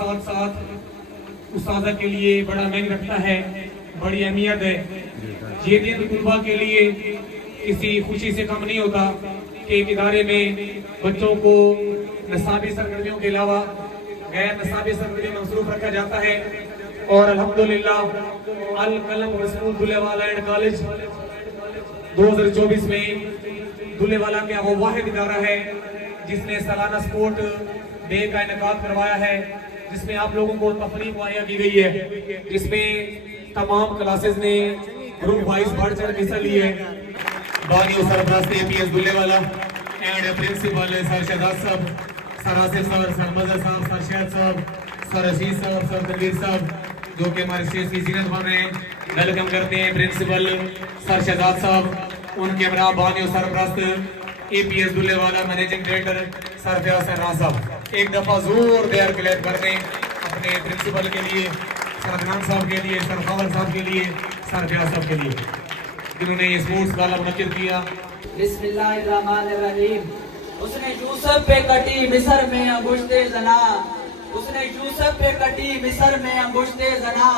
साथ साथ उस्तादा के लिए बड़ा मायने रखता है, बड़ी अहमियत है। ये दिन तुलबा के लिए किसी खुशी से कम नहीं होता कि एक इदारे में बच्चों को नसाबी सरगर्मियों के अलावा गैर नसाबी सरगर्मी में मसरूफ रखा जाता है। और अल्हम्दुलिल्लाह अल कलम रसूल दुल्लेवाला एंड कॉलेज 2024 में दुल्लेवाला क्या वो वाहिद इदारा है जिसने सालाना स्पोर्ट डे का इनेकाद करवाया है, जिसमें आप लोगों को तफरीक मुहैया की गई है, जिसमें तमाम क्लासेस ने ग्रुप वाइज बढ़ चढ़ हिस्सा लिए है। बानी सरपरस्त APS Dullewala and principal sir Shahzad साहब, sir Asif sir, sir Mazhar साहब, सर शहद साहब, सर रशीद साहब, सर तनवीर साहब, जो कि हमारे स्टेज की जीनत बन रहे हैं। वेलकम करते हैं प्रिंसिपल सर शहजाद साहब, उनके हमरा बानी सरपरस्त APS Dullewala managing director sir Fayyaz sir साहब। एक दफा जोर देर क्लियर कर दें अपने प्रिंसिपल के लिए, सर अदनान साहब के लिए, सर खबर साहब के लिए, सर फयाज साहब के लिए, जिन्होंने ये स्पोर्ट्स गाला मुनक्किद किया। बिस्मिल्लाहिर्रहमानिर्रहीम। उसने यूसुफ पे कटी मिस्र में अंगुश्ते जना, उसने यूसुफ पे कटी मिस्र में अंगुश्ते जना,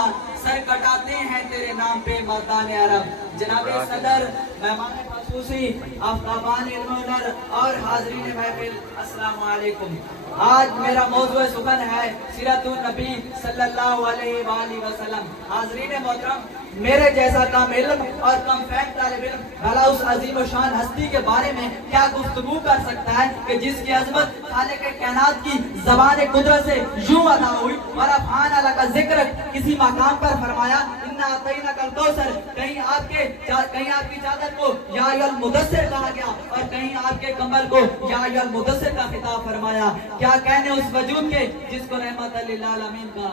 सर कटाते हैं तेरे नाम पे मर्दान अरब। जनाबे सदर, मेहमान खसूसी, आफ्ताबान इल्म-ओ-नर और हाज़रीन महफिल, अस्सलाम वालेकुम। आज मेरा मौजूद सुखन है सीरतुन नबी सल्लल्लाहु अलैहि वसल्लम। हाज़रीन मोहतरम, मेरे जैसा कम इल्म और कम फैक्ट तालिब इल्म भला उस अजीम और शान हस्ती के बारे में क्या गुफ्तगू कर सकता है कि जिसकी अजमत खालिक कायनात की ज़बान कुदरत से यूं अदा हुई। और अफ़ान अल्लाह का जिक्र किसी मकाम पर फरमाया, इन्ना अतैना कल कौसर, कहीं आपकी चादर को या अय्युहल मुदस्सिर कहा गया और कहीं आपके कमर को या अय्युहल मुदस्सिर का खिताब फरमाया। क्या कहने उस वजूद के जिसको रहमत लिल आलमीन का।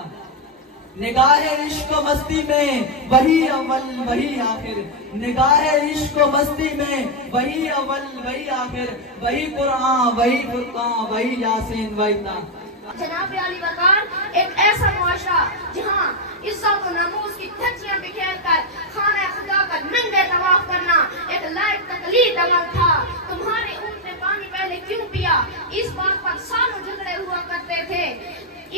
निगाहे इश्क मस्ती में वही अव्वल वही आखिर, निगाहे इश्क मस्ती में वही अव्वल वही आखिर, वही कुरान वही फुरकान वही यासीन वही ता। जनाब अली वकार एक ऐसा मुआशरा जहाँ इज्जत और नमूस की धज्जियां बिखेर कर खाना खुदा का नंगे तवाफ करना एक लायक तकलीद अमल था। तुम्हारे ऊँट ने पानी पहले क्यों पिया, इस बात पर सालों झगड़े हुआ करते थे।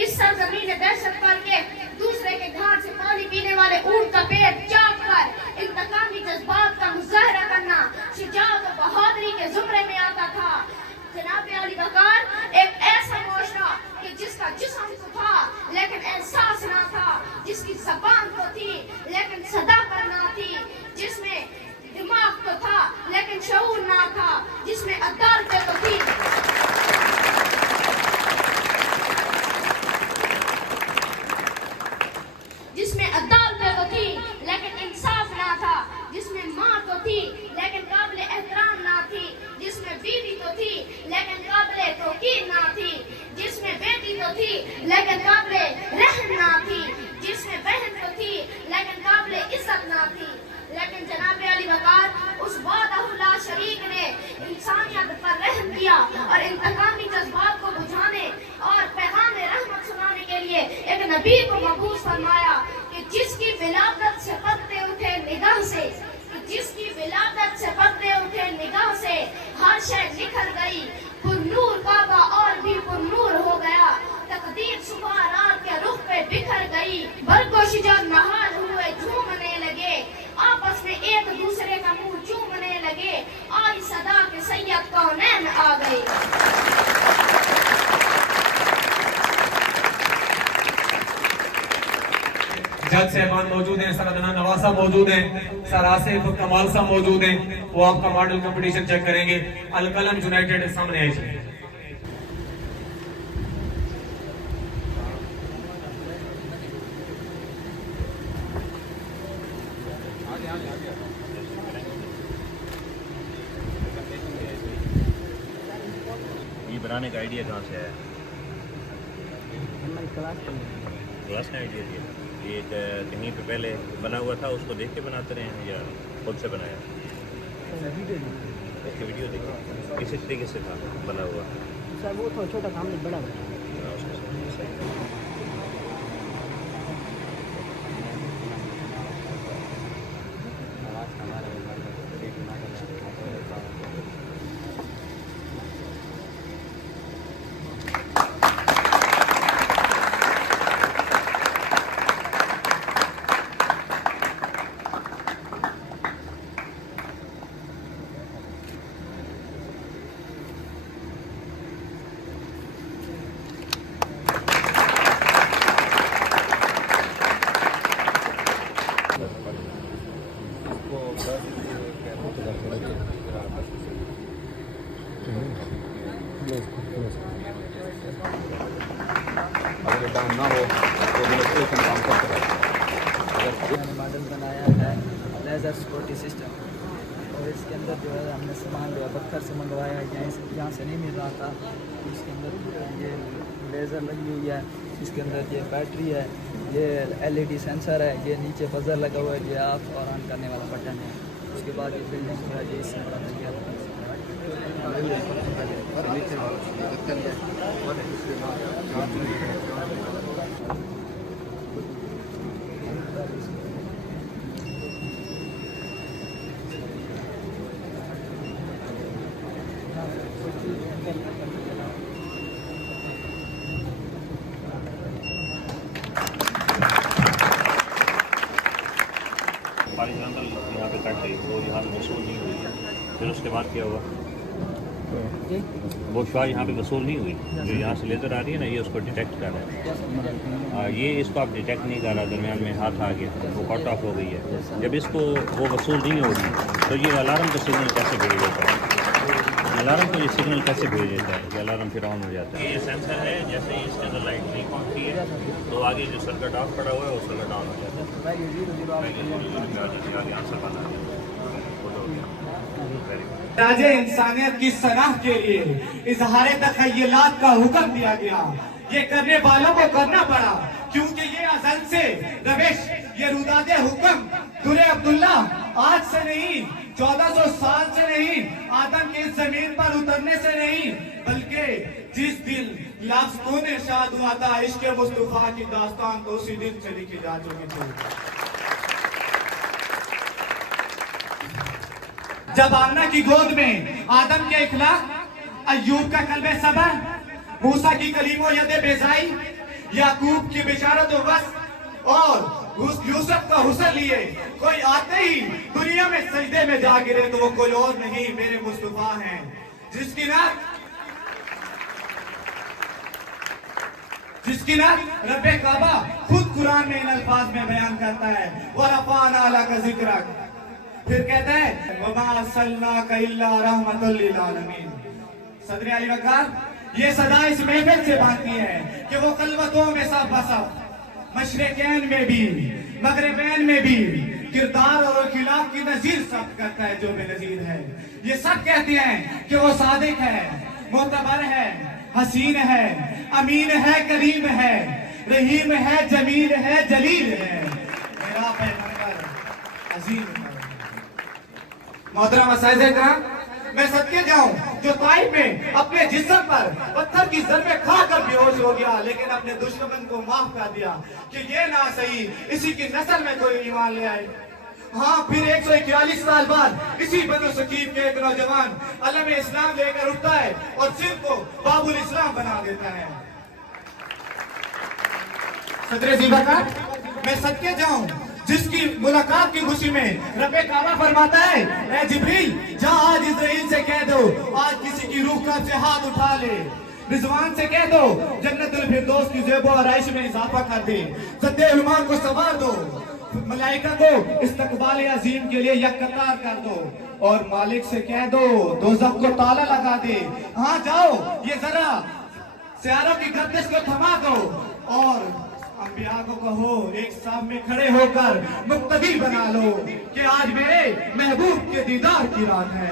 इस सरजमीन ने दहशत करके दूसरे के घाट से पानी पीने वाले ऊँट का पेट चाट कर इंतकामी जज्बात का मुजाहरा करना शुजाअत और बहादुरी के जुमरे में आता था। जनाब अली वकार एक ऐसा मुआशरा कि जिसका जिस्म तो था लेकिन एहसास ना था, जिसकी ज़बान तो थी लेकिन सदाकत ना थी, जिसमें दिमाग तो था लेकिन शऊर ना था, जिसमें अदालत तो थी लेकिन इंसाफ ना था, जिसमें माँ तो थी लेकिन काबिले एहतराम ना थी, जिसमें बीवी तो थी लेकिन काबिले तौकीर ना थी, जिसमें बेटी तो थी लेकिन काबिले रहम ना थी, जिसमें बहन तो थी लेकिन काबिले इज्जत ना थी। लेकिन जनाब अली वकार उस वादा शरीक ने इंसानियत पर रहम किया और इंतकामी जज्बात को बुझाने और पैगाम रहमत सुनाने के लिए एक नबी को मबूस फरमाया कि जिसकी विलादत से पर्दे उठे निगाह से, जिसकी विलादत से पर्दे उठे निगाह से, हर शय निखर गई, पुरनूर काबा और भी पुरनूर हो गया, तकदीर सुबह रात के रुख पे बिखर गई, बरगोशिजा नहाल हुए झूमने लगे, आपस में एक दूसरे का मुंह चूमने लगे, आई सदा के सैयद कौनैन आ गए। जज साहबान मौजूद हैं, सर अदनान नवाज साहब मौजूद हैं, सर आसिफ कमाल साहब मौजूद हैं, वो आपका मॉडल कंपटीशन चेक करेंगे। अलकलम यूनाइटेड सामने आए। ये बनाने का आइडिया कहाँ से आया? क्लास का आइडिया दिया। ये कहीं पे पहले बना हुआ था, उसको देख के बनाते रहे हैं या खुद से बनाया? इसकी वीडियो देखी, किसी तरीके से था बना हुआ? सर वो तो छोटा काम नहीं, बड़ा मैंने मॉडल बनाया है लेज़र सिक्योरिटी सिस्टम, और इसके अंदर जो है हमने सामान जो है पत्थर से मंगवाया है, यहाँ से नहीं मिल रहा था। इसके अंदर ये लेज़र लगी हुई है, इसके अंदर ये बैटरी है, ये LED सेंसर है, ये नीचे बजर लगा हुआ है, ये ऑफ और ऑन करने वाला बटन है। उसके बाद ये बिल्डिंग जो है ये इससे बड़ा लग गया। हॉरिजॉन्टल यहाँ पे कट गई तो यहाँ पे वसूल नहीं हुई, फिर उसके बाद क्या हुआ? वो शुआ यहाँ पे वसूल नहीं हुई, जो यहाँ से लेज़र आ रही है ना, ये उसको डिटेक्ट कर रहा है। ये इसको आप डिटेक्ट नहीं कर रहा, दरमियान में हाथ आ गया, वो कट ऑफ हो गई है। जब इसको वो वसूल नहीं होगी तो ये अलार्म का सिग्नल कैसे भेज देता है? अलार्म को ये सिग्नल कैसे भेज देता है? ये अलार्म फिर ऑन हो जाता है। ये सेंसर है, जैसे ही इसके अंदर लाइट नहीं पहुँचती है तो आगे जो सर्किट ऑफ पड़ा हुआ है वो सर्किट ऑन हो जाता है। आगे आंसर बना राजे इंसानियत की सराह के लिए इजहार तखय्युलात का हुक्म दिया गया। ये करने वालों को करना पड़ा, क्योंकि ये अज़ल से रविश, ये रुदादे हुक्म दुरे अब्दुल्ला आज से नहीं, 1400 साल से नहीं, आदम की इस जमीन पर उतरने से नहीं, बल्कि जिस दिन लफ्ज़ कौन इरशाद हुआ था, इश्क़ मुस्तफ़ा की दास्तान तो उसी दिन से लिखी जा चुकी थी। जब आमना की गोद में आदम के इखलाक, अय्यूब का कल्बे सबर, मूसा की कलीमो यदे बेजाई, याकूब की बिशारत बस और यूसुफ का हुस्न लिए कोई आते ही दुनिया में सजदे में जा गिरे तो वो कोई और नहीं, मेरे मुस्तफा हैं, जिसकी नात रब्बे काबा खुद कुरान में इन अल्फाज में बयान करता है, वरफ़अना लका ज़िक्रक। फिर कहता है वमा अर्सलनाका इल्ला रहमतल लिल आलमीन। सदर अली वक़ार ये सदा इस महफिल से बांधती है कि वो खलवतों में सब बसब, मशरिकैन में भी मगरिबैन में भी किरदार और खिलाफ की नजीर सब करता है जो बेनजीर है। ये सब कहते हैं कि वो सादिक है, मोतबर है, हसीन है, अमीन है, करीम है, रहीम है, जमील है, जलील है, मेरा पैगंबर अजीम है। मोहतरम असाइज़ इकराम, मैं सदके जाऊं जो ताइफ में अपने जिस्म पर पत्थर की ज़रबे खाकर बेहोश हो गया, लेकिन अपने दुश्मन को माफ कर दिया कि ये ना सही इसी की नस्ल में कोई ईमान ले आए। हाँ, फिर 141 साल बाद इसी बनु सकीब के एक नौजवान अलम इस्लाम लेकर उठता है और सिंध को बाबुल इस्लाम बना देता है। सदरे ज़िबरकात, मैं सदके जाऊं जिसकी मुलाकात की खुशी में रब्बे काबा फरमाता है, ऐ जिब्रील जा आज इस्राइल से कह दो आज किसी की रूह कब्र से हाथ उठा ले, रिजवान से कह दो जन्नतुल फिरदौस की ज़ेबो आराइश में इजाफा कर दे, सद्दे उलमान को सवार दो, मलाइका को इस्तकबाल अजीम के लिए यकतार कर दो, और मालिक से कह दो दोज़ख को ताला लगा दे। हाँ जाओ, ये जरा सियारों की गर्दिश को थमा दो और अंबिया को कहो एक साथ में खड़े होकर मुक्तदी बना लो कि आज मेरे महबूब के दीदार की रात है।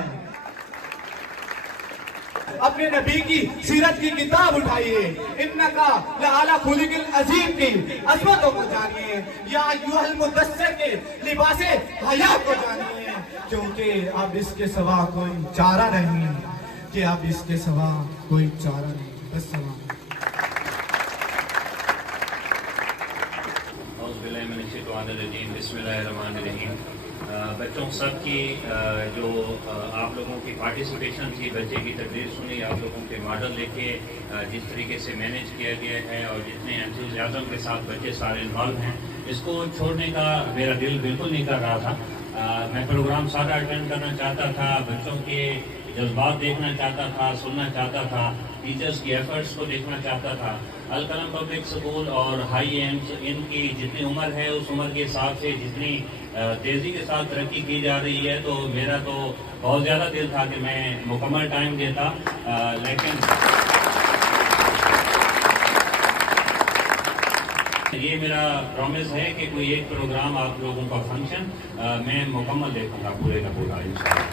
अपने नबी की सीरत की किताब उठाइए, इन्नका लअला खुलिकिल अज़ीम की अज़मतों को जानिए, या अय्युहल मुदस्सिर के लिबासे हया को जानिए, क्योंकि अब इसके सिवा कोई चारा नहीं, कि अब इसके सिवा कोई चारा नहीं। बस सलाम। बिस्मिल्लाहिर्रहमानिर्रहीम। बच्चों सब की जो आप लोगों की पार्टिसिपेशन थी, बच्चे की तकरीर सुनी, आप लोगों के मॉडल देखे, जिस तरीके से मैनेज किया गया है और जितने एंथुसियाज़म के साथ बच्चे सारे इन्वॉल्व हैं, इसको छोड़ने का मेरा दिल बिल्कुल नहीं कर रहा था। मैं प्रोग्राम सारा अटेंड करना चाहता था, बच्चों के जज्बात देखना चाहता था, सुनना चाहता था, टीचर्स की एफर्ट्स को देखना चाहता था। अल कलम पब्लिक स्कूल और हाई एम्स, इनकी जितनी उम्र है उस उम्र के हिसाब से जितनी तेज़ी के साथ तरक्की की जा रही है, तो मेरा तो बहुत ज़्यादा दिल था कि मैं मुकम्मल टाइम देता, लेकिन ये मेरा प्रॉमिस है कि कोई एक प्रोग्राम आप लोगों का फंक्शन मैं मुकम्मल देखूंगा पूरे का पूरा इंशाल्लाह।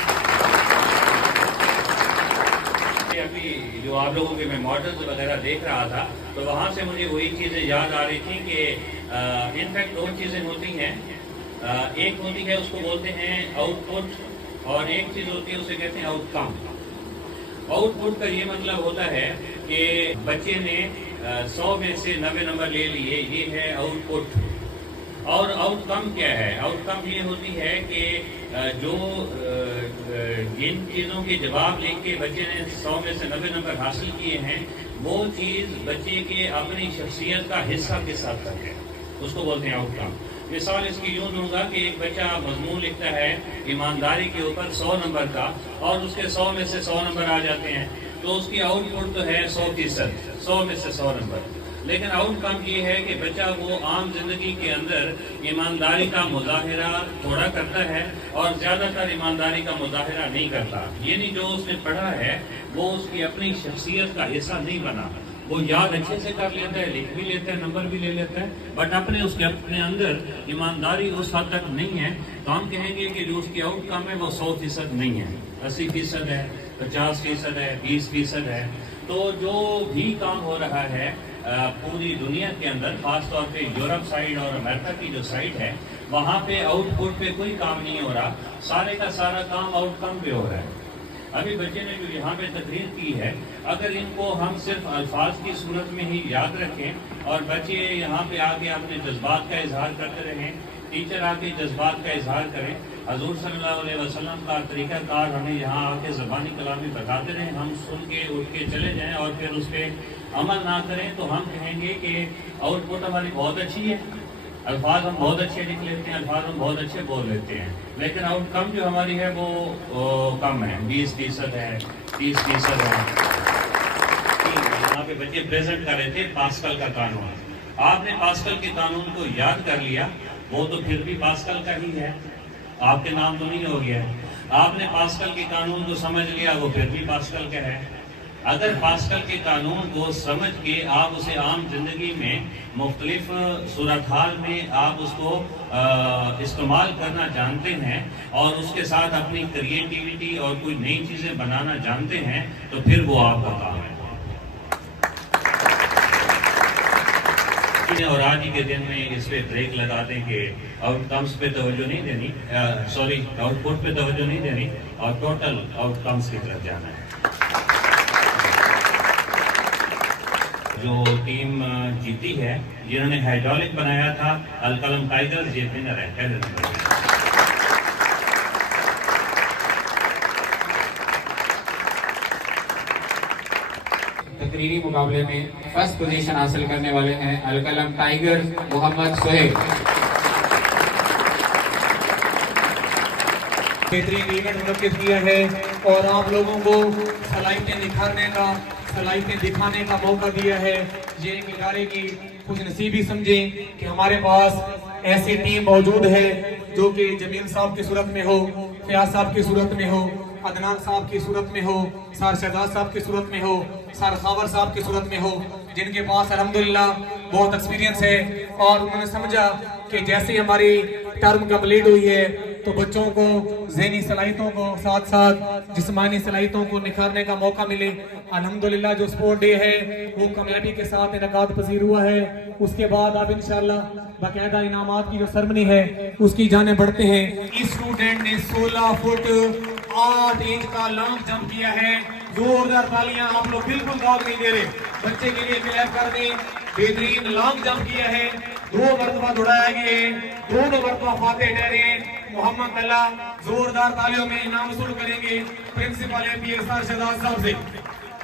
अभी जो आप लोगों के मैं मॉडल्स वगैरह देख रहा था तो वहाँ से मुझे वही चीज़ें याद आ रही थी कि इनफैक्ट दो चीज़ें होती हैं। एक होती है उसको बोलते हैं आउटपुट और एक चीज़ होती है उसे कहते हैं आउटकम। आउटपुट का ये मतलब होता है कि बच्चे ने 100 में से 90 नंबर ले लिए, ये है आउटपुट। और आउटकम क्या है? आउटकम ये होती है कि जो जिन चीज़ों के जवाब लिख के बच्चे ने 100 में से 90 नंबर हासिल किए हैं वो चीज़ बच्चे के अपनी शख्सियत का हिस्सा किस हद तक है, उसको बोलते हैं आउटकम। मिसाल इसकी यूँ दूंगा कि एक बच्चा मजमून लिखता है ईमानदारी के ऊपर 100 नंबर का और उसके 100 में से 100 नंबर आ जाते हैं तो उसकी आउटपुट तो है 100%, 100 में से 100 नंबर। लेकिन आउटकम ये है कि बच्चा वो आम जिंदगी के अंदर ईमानदारी का मुजाहिरा थोड़ा करता है और ज़्यादातर ईमानदारी का मुजाहिरा नहीं करता। यानी जो उसने पढ़ा है वो उसकी अपनी शख्सियत का हिस्सा नहीं बना। वो याद अच्छे से कर लेता है, लिख भी लेता है, नंबर भी ले लेता है, बट उसके अपने अंदर ईमानदारी उस हद तक नहीं है। तो हम कहेंगे कि जो उसकी आउटकम है वो 100% नहीं है, 80% है, 50% है, 20% है। तो जो भी काम हो रहा है पूरी दुनिया के अंदर, खास तौर पे यूरोप साइड और अमेरिका की जो साइड है, वहाँ पे आउटपुट पे कोई काम नहीं हो रहा, सारे का सारा काम आउटकम पे हो रहा है। अभी बच्चे ने जो यहाँ पे तकरीर की है, अगर इनको हम सिर्फ अल्फाज की सूरत में ही याद रखें और बच्चे यहाँ पे आके अपने जज्बात का इजहार करते रहें, टीचर आके जज्बात का इजहार करें, हजूर सल्लल्लाहु अलैहि वसल्लम का तरीक़ाकार हमें यहाँ आके ज़बानी कलामी बताते रहें, हम सुन के उठ के चले जाएं और फिर उस पर अमल ना करें तो हम कहेंगे कि आउटपुट हमारी बहुत अच्छी है, अल्फाज हम बहुत अच्छे लिख लेते हैं, अल्फाज हम बहुत अच्छे बोल लेते हैं, लेकिन आउटकम जो हमारी है वो कम है, 20% है, 30% है। यहाँ पे बच्चे प्रेजेंट कर रहे थे पास्कल का कानून। आपने पास्कल के कानून को याद कर लिया, वो तो फिर भी पास्कल का ही है, आपके नाम तो नहीं हो गया। आपने पास्कल के कानून को समझ लिया, वो फिर भी पास्कल का है। अगर पास्कल के कानून को समझ के आप उसे आम जिंदगी में मुख्तलिफ सूरत हाल में आप उसको इस्तेमाल करना जानते हैं और उसके साथ अपनी क्रिएटिविटी और कोई नई चीज़ें बनाना जानते हैं तो फिर वो आपका काम है। और आज ही के दिन में इस पे ब्रेक लगा दें कि आउटकम्स पे तवज्जो नहीं देनी, सॉरी आउटपुट पे तवज्जो नहीं देनी और टोटल आउटकम्स की तरफ जाना है। जो टीम जीती है, जिन्होंने हाइड्रोलिक बनाया था, अलकलम टाइगर्स, ये विनर है पहले नंबर पे। तकरीरी मुकाबले में फर्स्ट पोजीशन हासिल करने वाले हैं अलकलम टाइगर मोहम्मद सोहेल। बेहतरीन इवेंट मुनक्किद किया है और आप लोगों को सलाहियतें निखारने का, सलाहियतें दिखाने का मौका दिया है। ये एक इदारे की खुश नसीबी समझें कि हमारे पास ऐसी टीम मौजूद है जो कि जमील साहब की सूरत में हो, फयाज साहब की सूरत में हो, अदनान साहब की सूरत में हो, सार शहजाद साहब की सूरत में हो, सार खावर साहब की सूरत में हो, जिनके पास अल्हम्दुलिल्लाह बहुत एक्सपीरियंस है और उन्होंने समझा कि जैसे हमारी टर्म कंप्लीट हुई है तो बच्चों को ज़हनी सलाहियतों को साथ साथ जिस्मानी सलाहियतों को निखारने का मौका मिले। अल्हम्दुलिल्लाह जो स्पोर्ट डे है वो कामयाबी के साथ इनकाद पजीर हुआ है। उसके बाद अब इंशाल्लाह बाकायदा इनामात की जो सरमनी है उसकी जाने बढ़ते हैं। इस स्टूडेंट ने 16 फुट 8 इंच का लॉन्ग जंप किया है। जोरदार तालियां, आप लोग बिल्कुल दाग नहीं दे रहे, बच्चे के लिए क्लैप कर दें। बेहतरीन लॉन्ग जंप किया है, 2 मरतबा दौड़ाया गया है, दोनों मरतबा फाते ठहरे मोहम्मद अल्लाह। जोरदार तालियों में इनाम वसूल करेंगे प्रिंसिपल एपीएस सर शहजाद साहब से।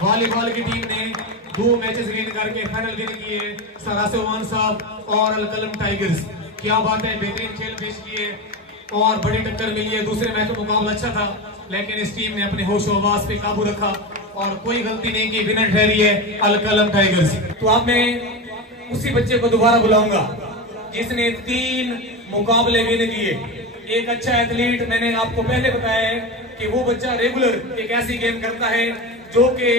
वॉलीबॉल की टीम ने 2 मैचेस विन करके फाइनल विन किए, सरासोमान साहब और अलकलम टाइगर्स। क्या बात है, बेहतरीन खेल पेश किए और बड़ी टक्कर मिली है। दूसरे मैच का मुकाबला अच्छा था लेकिन इस टीम ने अपने होश आवाज पे काबू रखा और कोई गलती नहीं की, विनर ठहरी है अलकलम टाइगर्स। तो अब मैं उसी बच्चे को दोबारा बुलाऊंगा जिसने 3 मुकाबले विन किए। एक अच्छा एथलीट, मैंने आपको पहले बताया है कि वो बच्चा रेगुलर एक ऐसी गेम करता है जो कि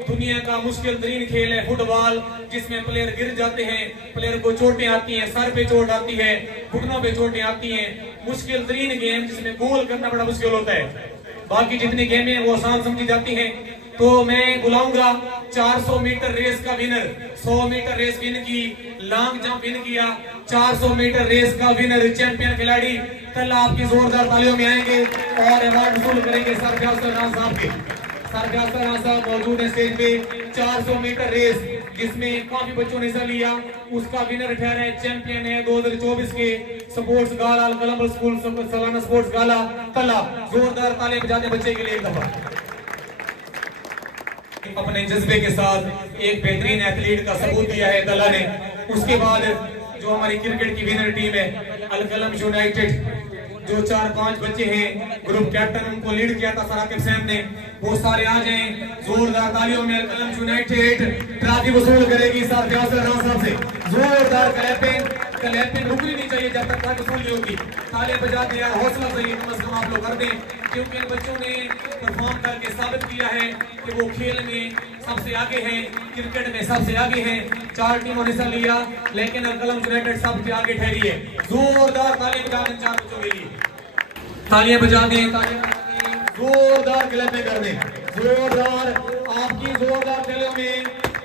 दुनिया का मुश्किल तरीन खेल है फुटबॉल, जिसमें प्लेयर गिर जाते हैं, प्लेयर को चोटें आती हैं, सर पे चोट आती है, घुटनों पे चोटें आती हैं। मुश्किल तरीन गेम जिसमें गोल करना बड़ा मुश्किल होता है। बाकी जितनी गेमें हैं वो आसान समझी जाती हैं। तो मैं बुलाऊंगा 400 मीटर रेस का विनर, 100 मीटर रेस विन की, लॉन्ग जंप विन किया, 400 मीटर रेस का विनर चैंपियन खिलाड़ी कल आपकी जोरदार तालियों में आएंगे और अवार्ड वसूल करेंगे सर फयाज़ राना साहब के। सर फयाज़ राना साहब मौजूद है स्टेज पे। 400 मीटर रेस जिसमें काफी बच्चों ने हिस्सा लिया, उसका विनर ठहरा है, चैंपियन है 2024 के स्पोर्ट्स गाला अलकलम स्कूल सालाना स्पोर्ट्स गाला कला। जोरदार तालियां बजाते बच्चे के लिए एक दफा। अपने जज्बे के साथ एक बेहतरीन एथलीट का सबूत दिया है तला ने। उसके बाद जो हमारी क्रिकेट की विनर टीम है अलकलम यूनाइटेड, जो 4-5 बच्चे हैं, ग्रुप कैप्टन उनको लीड किया था सराकिब सैम ने, वो सारे आ जाएं। जोरदार तालियों में अलकलम यूनाइटेड ट्रॉफी वसूल करेगी सर फयाज़ राना साहब से। जोरदार क्लैपिंग रुकनी नहीं चाहिए जब तक ट्रॉफी वसूल नहीं होगी। तालियां बजा दें यार, हौसला चाहिए कम से कम आप लोग कर दें, क्योंकि इन बच्चों ने परफॉर्म करके साबित किया है कि वो खेल में सबसे आगे हैं, क्रिकेट में सबसे आगे हैं। 4 टीमों ने हिस्सा लिया, लेकिन अलकलम यूनाइटेड सबसे आगे ठहरी है। जोरदार तालियां बजा दें 4 बच्चों के लिए, तालियां बजा दें, जोरदार क्लैपिंग कर दें। जोरदार आपकी जोरदार तालियों में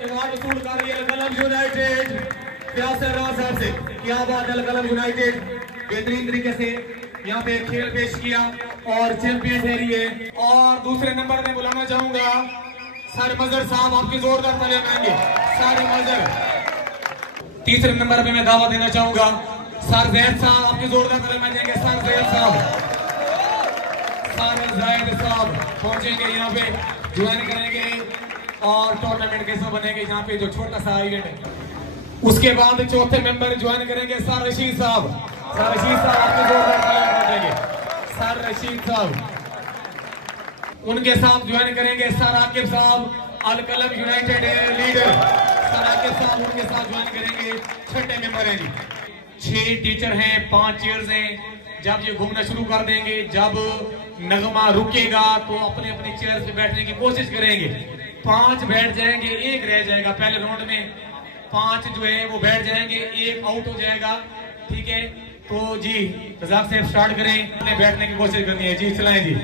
अवार्ड वसूल कर रही है अलकलम यूनाइटेड फयाज़ राना साहब से। क्या बात है, अलकलम यूनाइटेड बेहतरीन तरीके से यहाँ पे खेल पेश किया और चैंपियन ठहरी है। और दूसरे नंबर में बुलाना चाहूंगा सर मजहर साहब, आपकी जोरदार तालियां पाएंगे सर मजहर। तीसरे नंबर पे मैं दावा देना चाहूंगा सर जैद साहब, आपकी जोरदार तालियां पाएंगे सर जैद साहब। सर जैद साहब पहुंचेंगे यहाँ पे, ज्वाइन करेंगे और टूर्नामेंट कैसा बनेंगे यहाँ पे जो छोटा सा इवेंट है। उसके बाद चौथे मेंबर ज्वाइन करेंगे सर रशीद साहब। सर रशीद साहब आपको जोरदार तालियां पहुंचेंगे सर रशीद साहब। उनके साथ ज्वाइन करेंगे सर आकिब साहब, अलकलम यूनाइटेड लीडर। सर आकिब साहब उनके साथ ज्वाइन करेंगे, छठे मेंबर हैं जी। 6 टीचर हैं, 5 चेयर्स हैं। जब ये घूमना शुरू कर देंगे, जब नगमा रुकेगा तो अपने अपने चेयर्स पे बैठने की कोशिश करेंगे। 5 बैठ जाएंगे, 1 रह जाएगा। पहले राउंड में 5 जो है वो बैठ जाएंगे, 1 आउट हो जाएगा। ठीक है, तो जी रज़ाक साहब स्टार्ट करें, अपने बैठने की कोशिश करनी है जी, चलाएं जी।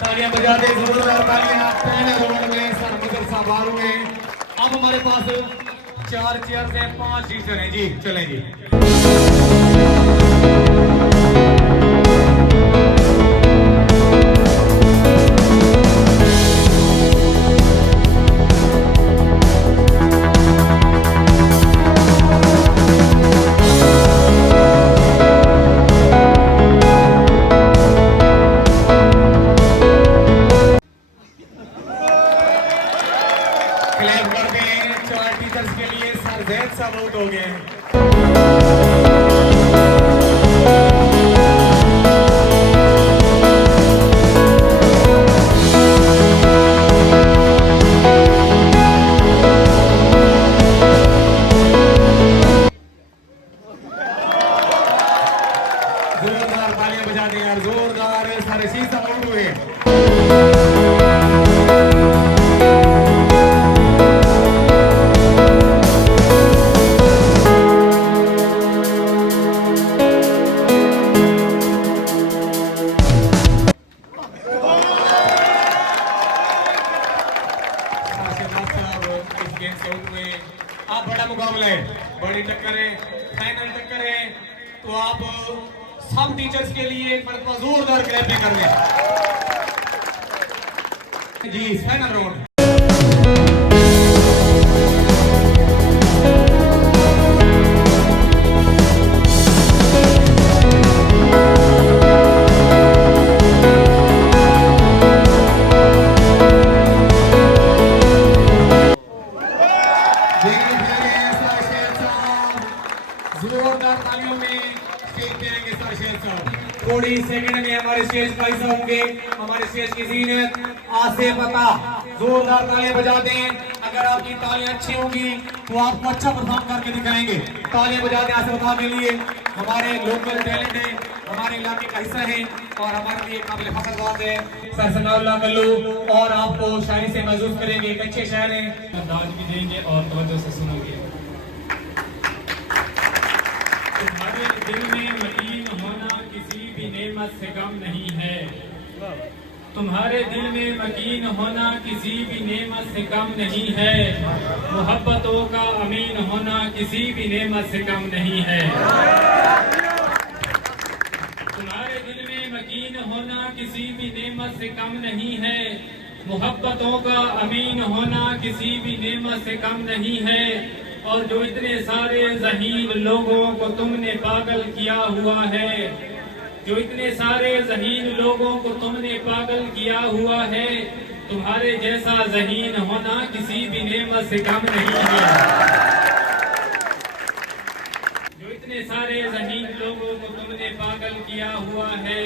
तालियां बजा दे, जोरदार तालियां। पहले राउंड में सर मजहर साहब आ रहे हैं। अब हमारे पास 4 चेयर्स हैं, 5 टीचर हैं जी, चलें जी। क्लैप करते हैं 4 टीचर्स के लिए। सर जैद साहब आउट हो गए हैं। जोरदार तालियां बजा दें यार, जोरदार। सर रशीद साहब आउट हुए हैं। आप बड़ा मुकाबला है, बड़ी टक्कर है, फाइनल टक्कर है, तो आप सब टीचर्स के लिए एक मरतबा जोरदार क्लैपिंग कर दें जी। फाइनल राउंड जोरदार तालियों में स्टेज पे आएंगे सर शेर साहब। थोड़ी सेकंड में हमारे स्टेज भाई साहब होंगे, हमारे स्टेज की जीनत आसे पता। जोरदार तालियां बजा दें अगर आपकी तालियां अच्छी होंगी तो आपको अच्छा परफॉर्म करके दिखाएंगे। तालियां बजाते हैं आसिफ खान के लिए, हमारे लोकल टैलेंट है, हमारे इलाके का हिस्सा है और हमारे लिए काबिल फख्र बात है। सर सनाउल्लाह कल्लू और आपको शायरी से महसूस करेंगे, एक अच्छे शायर हैं, अंदाज भी देंगे और तवज्जो से सुनेंगे। तुम्हारे दिल में मकीन होना किसी भी नेमत से कम नहीं है। तुम्हारे दिल में मकीन होना किसी भी नेमत से कम नहीं है। मोहब्बतों का अमीन होना किसी भी नेमत से कम नहीं है। तुम्हारे दिल में मकीन होना किसी भी नेमत से कम नहीं है। मोहब्बतों का अमीन होना किसी भी नेमत से कम नहीं है। और जो इतने सारे ज़हीन लोगों को तुमने पागल किया हुआ है, जो इतने सारे ज़हीन लोगों को तुमने पागल किया हुआ है, तुम्हारे जैसा ज़हीन होना किसी भी नेमत से कम नहीं है। जो इतने सारे ज़हीन लोगों को तुमने पागल किया हुआ है,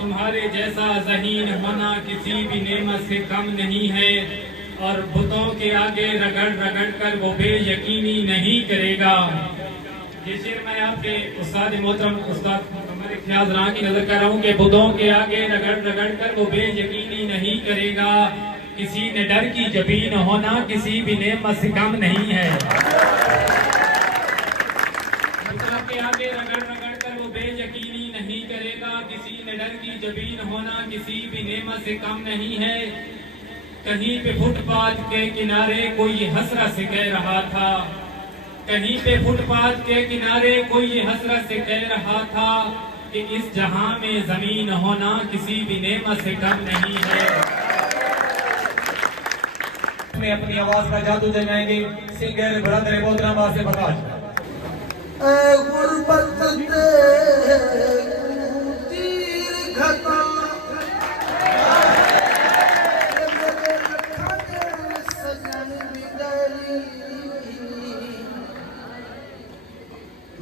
तुम्हारे जैसा ज़हीन होना किसी भी नेमत से कम नहीं है। और बुतों के आगे रगड़ रगड़ कर वो बेयकीनी नहीं करेगा। ये शेर मैं आपके उस्ताद मोहतरम उस्ताद हमारे ख्याल राह की नजर कर रहा हूँ कि बुतों के आगे रगड़ रगड़ कर वो बेयकीनी नहीं करेगा। किसी ने डर की जबीन होना किसी भी नेमत से कम नहीं है। बुतों के आगे रगड़ रगड़ कर वो बेयकीनी नहीं करेगा। किसी ने डर की जबीन होना किसी भी नेमत से कम नहीं है। कहीं पे फुटपाथ के किनारे कोई हसरत से कह रहा था, कहीं पे फुटपाथ के किनारे कोई हसरत से कह रहा था कि इस जहां में जमीन होना किसी भी नेमत से कम नहीं है। में अपनी आवाज का जादू जमाएंगे सिंगर ब्रदर मोहतरम आसिफ खान।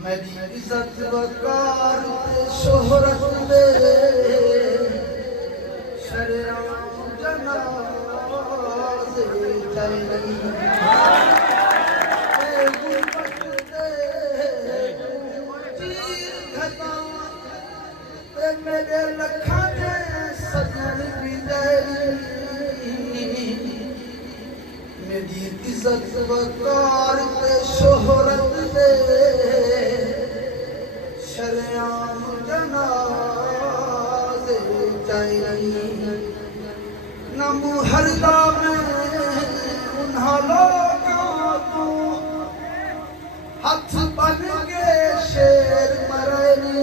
मेरी इज्जत वकार शोहरत दे शरेआम जनाज़े चली गुरबत दे चीर खता मेरे लखा दे सजन भी मेरी इज्जत वकार शोहरत दे शरेआम जनाज़े चली न मुहर्रा में उन्हा लोगों को हाथ बन के शेर मरनी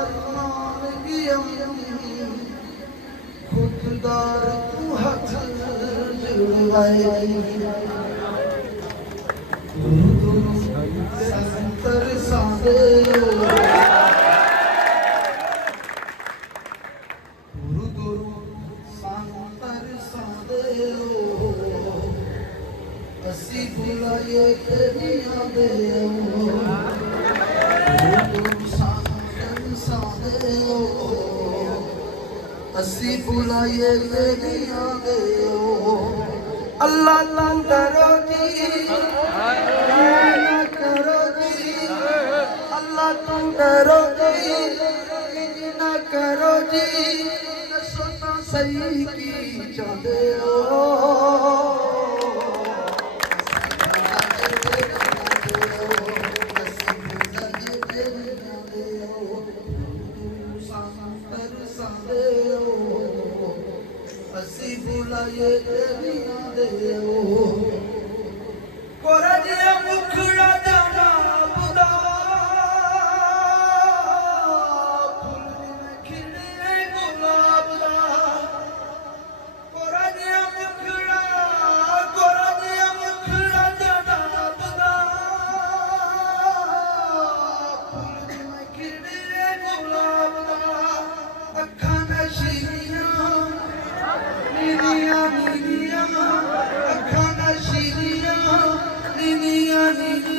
अरमान गियम खुददार तू हाथ जुड़वाई संतर सादे संतर सादे असी बुलाए तेरी यादे संतर सादे असी बुलाए तेरी यादे अल्लाह अल्लाह करो जी करो जी अल्लाह तुम करो जी ना करो जी सोना सही की चाहते हो असी बुलाए तेरी दे कोरजिया मुखड़ा जाना बुदा फूल में खिले गुलाब दा कोरजिया मुखड़ा जाना बुदा फूल में खिले गुलाब दा अखा नशीलियां नीलियां नीलियां अखा नशीलियां नीलियां नीलियां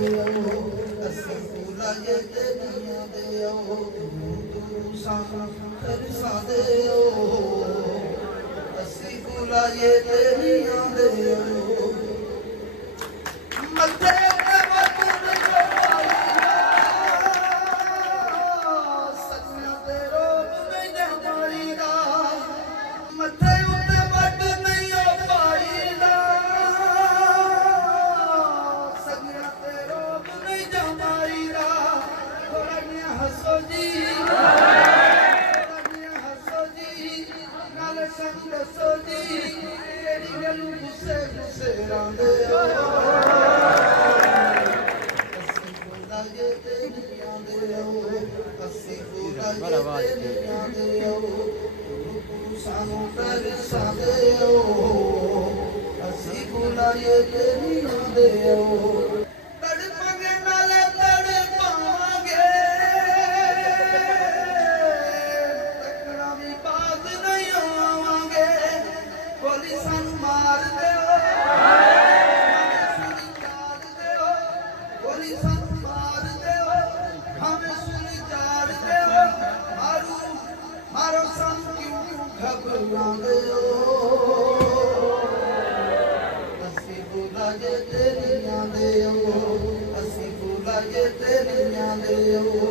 दियो असी बुलाए तेरियां दियो तू सानू तरसा दियो असी बुलाए तेरियां दियो मथे ते वतन जो सजना ते रोब नहीं जमाईदा मथे उते वट नहीं ओ पाईदा सजना ते रोब नहीं जमाईदा थोड़ा जिहा हसो जी नाल संग दसो जी केड़ी गल गुस्से गुस्से रांदे असी बुलाए तेरियां दियो असी बुलाए तेरियां दियो सानू तरसा दियो असी बुलाए तेरियां दियो तड़पांगे नाले तड़पावांगे तकड़ा भी बाज नहीं आवांगे गोली सानू मार दियो हमें सुनी चार दियो गोली सानू मार दियो हमें सुनी चार दियो मारो सानू क्यों घबरांदे हो असी बुलाए तेरियां दियो असी बुलाए तेरियां दियो